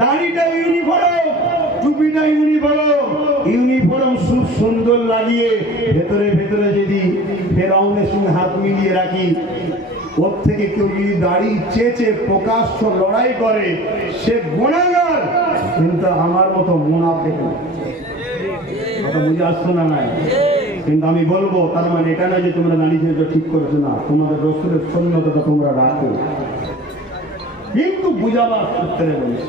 দাড়িটা ইউনিফর্ম টুপিটা uniform uniform খুব সুন্দর লাগিয়ে ভেতরে ভেতরে যদি ফেরাউনের সঙ্গে হাত মিলিয়ে রাখি, ওর থেকে কেউ যদি দাড়ি চেচে প্রকাশ্য লড়াই করে, সে গুণাগার কিন্তু আমার মতো মুনাফেক না। কথা বুঝে আসছো না নাই? কিন্তু আমি বলব, তার মানে এটা না যে তোমরা দাঁড়িয়ে চেয়েছো ঠিক করেছ না, তোমাদের রসুলের সৈন্যতা তোমরা রাখো। কিন্তু বুঝাবার সূত্রে বলছি।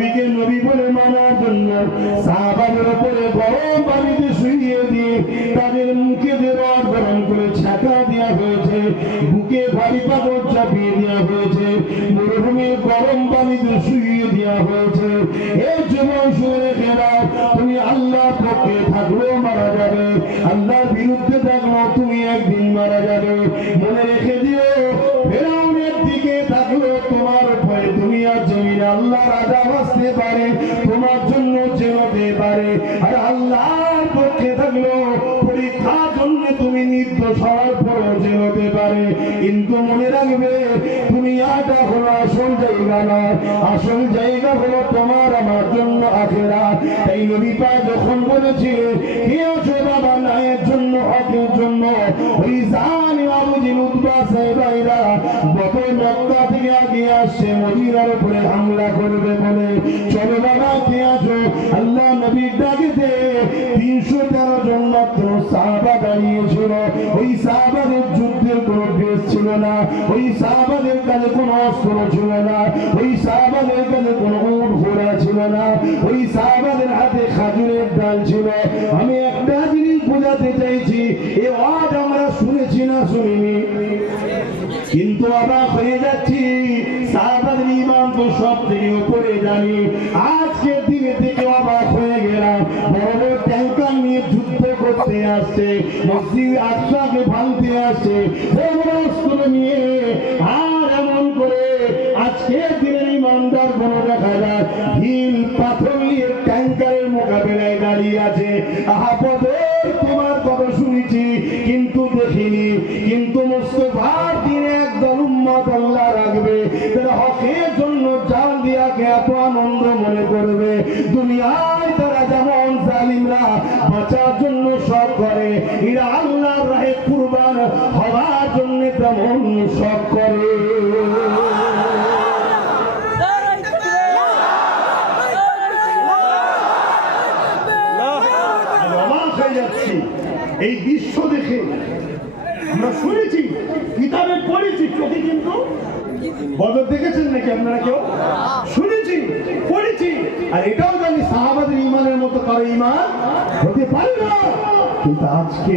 নবীকে নবী বলে মানার জন্য সাহাবাদের উপরে গরম পানিতে শুইয়ে দিয়ে তাদের মুখে দিয়ে রড গরম করে ছাকা দেওয়া হয়েছে, বুকে ভারী পাথর চাপিয়ে দেওয়া হয়েছে, মরুভূমির গরম পানিতে শুইয়ে দেওয়া হয়েছে। এই জীবন শুনে রেখে তুমি আল্লাহর পক্ষে থাকলেও মারা যাবে, আল্লাহর বিরুদ্ধে থাকলেও তুমি একদিন মারা যাবে। মনে রেখে আল্লাহ রাজা বাঁচতে পারে, তোমার জন্য জেলতে পারে। আর আল্লাহর পক্ষে থাকলেও পরীক্ষার জন্য তুমি নির্দোষ হওয়ার পরও জেলতে পারে। কিন্তু মনে রাখবে, দুনিয়াটা হলো আসল জায়গা না। আসল জায়গা হলো তোমার, আমার জন্য আখেরা। তাই নবীপা যখন বলেছিলেন কে আছো বাবা নায়ের জন্য হকের জন্য, ওই জানি আবুজি উদ্বা সাহেবাইরা গত মক্কা আগে আসছে মদিনার উপরে হামলা করবে বলে চলো বাবা কে আছো আল্লাহ নবীর ডাকিতে তিনশো তেরো জন মাত্র সাহাবা দাঁড়িয়েছিল। ওই সাহাবাদের যুদ্ধের কোনো ড্রেস ছিল না। ওই সাহাবাদের কাছে কোনো অস্ত্র ছিল না। ওই সাহাবাদের কাছে কোনো উট ঘোড়া ছিল না। ওই সাহাবাদের হাতে খাজুরের ডাল ছিল। আমি একটা জিনিস বোঝাতে চাইছি, এ আজ আমরা শুনেছি না শুনিনি? কিন্তু অবাক হয়ে যাচ্ছি থেকে উপরে জানি। আজকে দিনে থেকে অবাক হয়ে গেলাম। বড় বড় ট্যাঙ্কার নিয়ে যুদ্ধ করতে আসছে। মসজিদ আশ্রাকে ভাঙতে আসছে। বড় বড় অস্ত্র নিয়ে। আর এমন করে আজকে দিনের ইমানদার কোন দেখা যায়। হিল পাথর নিয়ে ট্যাঙ্কারের মোকাবেলায় দাঁড়িয়ে আছে। আহা, বদর, তোমার কথা শুনেছি, কিন্তু দেখিনি। কিন্তু মুস্তফার দিনে একদল উম্মত আল্লাহ রাখবে। তারা হকের এত আনন্দ মনে করবে। দুনিয়ায় তারা যেমন জালিমরা, বাঁচার জন্য সব করে। এরা আল্লাহর রাহে কুরবান হওয়ার জন্য তেমন সব করে। এই দৃশ্য দেখে আমরা শুনেছি, কিতাবে পড়েছি, চোখে কিন্তু বদর দেখেছেন নাকি আপনারা কেউ? শুনেছি, পড়েছি। আর এটাও জানি সাহাবাদের ইমানের মতো কারও ইমান হতে পারে না। কিন্তু আজকে